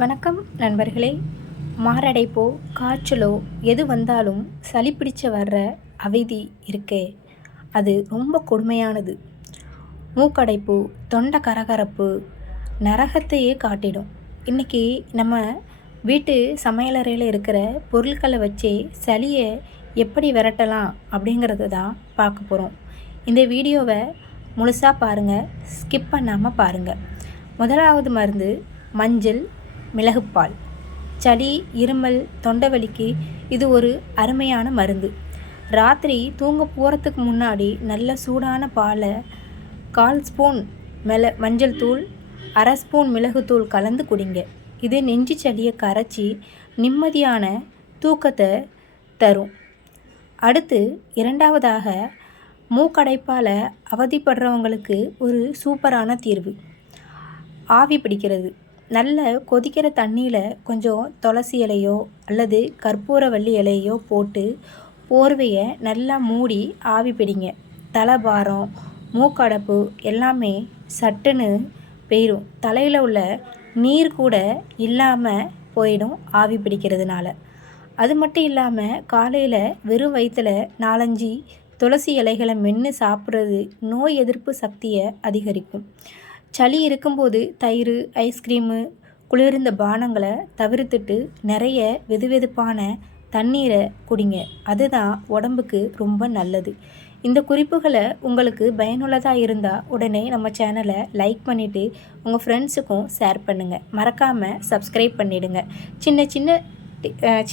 வணக்கம் நண்பர்களே. மாரடைப்போ காய்ச்சலோ எது வந்தாலும் சளி பிடிச்ச வர்ற அவதி இருக்கே, அது ரொம்ப கொடுமையானது. மூக்கடைப்பு, தொண்டை கரகரப்பு, நரகத்தையே காட்டிடும். இன்றைக்கி நம்ம வீட்டு சமையலறையில் இருக்கிற பொருட்களை வச்சே சளியை எப்படி விரட்டலாம் அப்படிங்கிறது தான் பார்க்க போகிறோம். இந்த வீடியோவை முழுசாக பாருங்கள், ஸ்கிப் பண்ணாமல் பாருங்கள். முதலாவது மருந்து மஞ்சள் மிளகுப்பால். சளி, இருமல், தொண்டை வலிக்கு இது ஒரு அருமையான மருந்து. ராத்திரி தூங்க போகிறதுக்கு முன்னாடி நல்ல சூடான பாலை 1/4 ஸ்பூன் மஞ்சள் தூள், 1/2 ஸ்பூன் மிளகுத்தூள் கலந்து குடிங்க. இது நெஞ்சு சளியை கரைச்சி நிம்மதியான தூக்கத்தை தரும். அடுத்து இரண்டாவதாக, மூக்கடைப்பால் அவதிப்படுறவங்களுக்கு ஒரு சூப்பரான தீர்வு ஆவி பிடிக்கிறது. நல்ல கொதிக்கிற தண்ணியில் கொஞ்சம் துளசி இலையோ அல்லது கற்பூரவள்ளி இலையோ போட்டு போர்வையை நல்லா மூடி ஆவி பிடிங்க. தலைபாரம், மூக்கடைப்பு எல்லாமே சட்டுன்னு போயிடும். தலையில் உள்ள நீர் கூட இல்லாமல் போயிடும் ஆவி பிடிக்கிறதுனால. அது மட்டும் இல்லாமல் காலையில் வெறும் வயிற்றில் 4-5 துளசி இலைகளை மென்று சாப்பிட்றது நோய் எதிர்ப்பு சக்தியை அதிகரிக்கும். சளி இருக்கும்போது தயிர், ஐஸ்கிரீமு, குளிர்ந்த பானங்களை தவிர்த்துட்டு நிறைய வெதுவெதுப்பான தண்ணீரை குடிங்க. அதுதான் உடம்புக்கு ரொம்ப நல்லது. இந்த குறிப்புகளை உங்களுக்கு பயனுள்ளதாக இருந்தால் உடனே நம்ம சேனலை லைக் பண்ணிவிட்டு உங்கள் ஃப்ரெண்ட்ஸுக்கும் ஷேர் பண்ணுங்கள். மறக்காமல் சப்ஸ்கிரைப் பண்ணிவிடுங்க.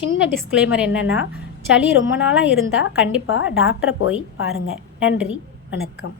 சின்ன டிஸ்க்ளைமர் என்னென்னா, சளி ரொம்ப நாளாக இருந்தால் கண்டிப்பாக டாக்டரை போய் பாருங்கள். நன்றி, வணக்கம்.